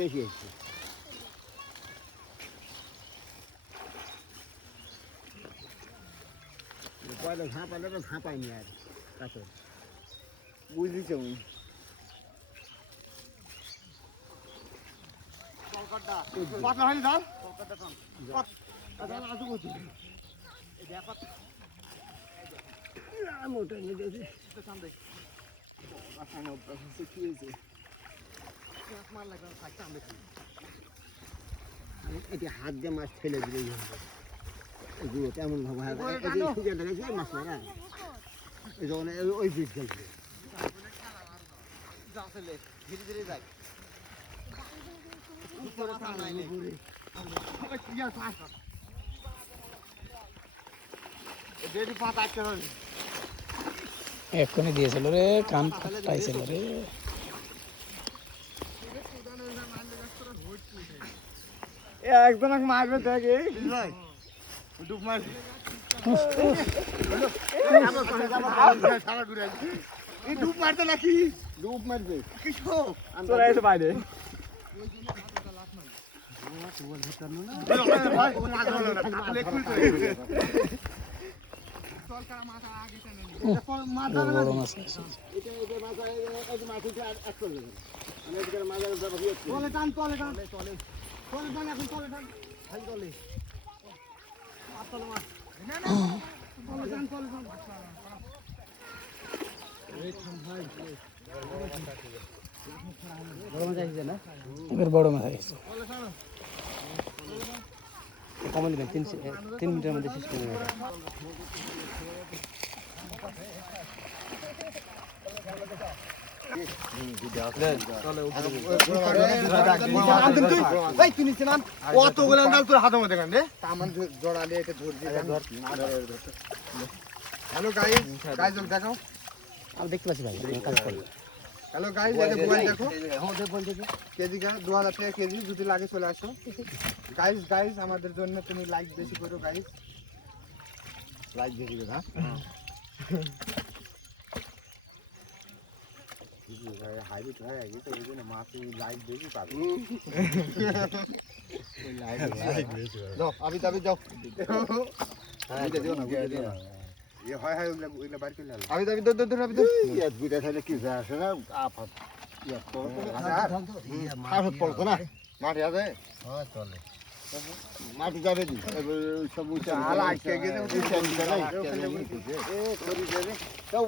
বেশি হচ্ছে পয়লা ঝাঁপালে তো ঝাঁপাইনি আর কাছে বুঝলিস পাতলা হয়নি ধান মোটা নিয়ে গেছে এটি হাত দিয়ে মাছ ফেলে দিলে এগুলো তেমন ভাবে মাছ না এই যখন ওই বীজ খেলছে ধীরে ধীরে যাই এক্ষুনি দিয়েছিল রে কান পাইছিল রে একজন মারবে দেখে ডুব মার ডুব মারতে নাকি ডুব মারবে চলে এসে বাইরে বড় মাছ আছে এবার বড় মাছ আছে কমন দিবেন 3 মিনিটের মধ্যে শেষ করে দেবেন হ্যালো গাইস গাইস দেখো আমি দেখতে পাচ্ছি ভাই কাজ করবে হ্যালো গাইস এটা মোবাইল দেখো কেজি 2000 টাকা কেজি যদি লাগে চলে আসো গাইস গাইস আমাদের জন্য তুমি লাইক বেশি করো গাইস লাইট বেশি করে হাইব্রিড হয়ে গেছে এই জন্য মাছ লাইট বেশি পাবে যাও আবি তাবি যাও আবি তাবি দৌড় আবি দুইটা খাইলে কি যায় আসে না আফাত পড়তো না মাঠে আছে চলে মাটি যাবে সব